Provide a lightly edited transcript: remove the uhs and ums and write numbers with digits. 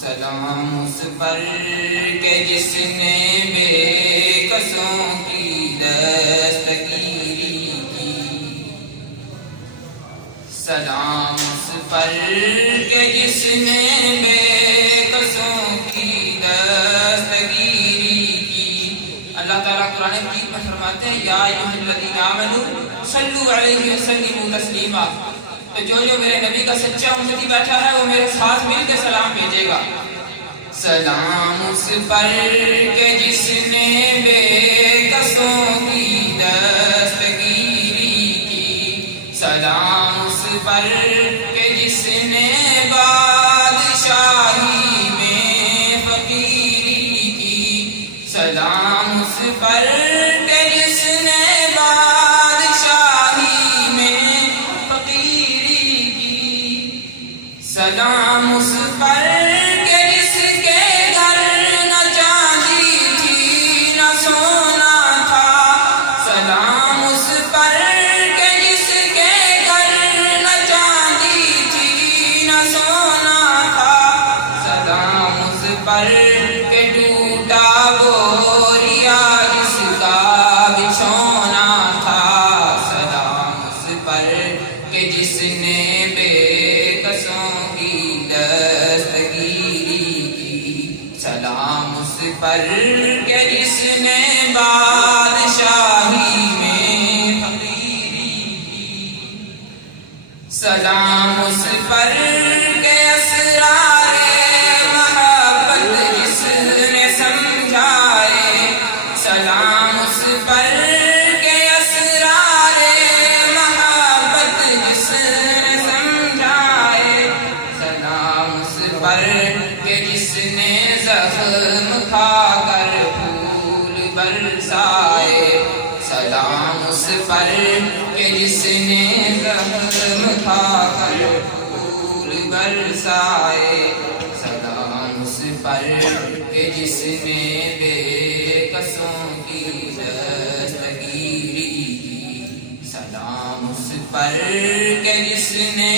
سلام اس پر کہ جس نے بے کسوں کی دستگیری کی، سلام اس پر کہ جس نے بے کسوں کی دستگیری کی۔ اللہ تعالیٰ قرآن مجید میں فرماتے ہیں یا ایھا الذین آمنوا صلوا علیہ وسلموا تسلیما، تو جو میرے نبی کا سچا امتی بیٹھا ہے وہ میرے ساتھ مل کے سلام بھیجے گا۔ سلام اس پر کہ جس نے بے کسوں کی دستگیری کی، سلام اس پر کہ جس نے بادشاہی میں فقیری کی، سلام اس پر کہ جس نے بادشاہی میں فقیری کی، سلام اس پر کہ جس کے گھر نہ چاندی تھی نہ سونا تھا، سلام اس پر کہ جس کے گھر نہ چاندی تھی نہ سونا تھا، سلام اس پر کہ ٹوٹا بوریا جس کا بچھونا تھا، سلام اس پر کہ جس نے بے کسوں کی دستگیری کی، سلام اس پر کہ جس نے بادشاہی میں فقیری کی، سلام اس پر کہ اسرار محبت جس نے سمجھائے، سلام اس پر کہ اسرار محبت جس نے سمجھائے، سلام اس پر کہ جس نے زخم کھا کر پھول برسائے، سلام اس پر کہ جس نے زخم کھا کر پھول برسائے، سلام اس پر کہ جس نے بے کسوں کی دستگیری کی، سلام اس پر کہ جس نے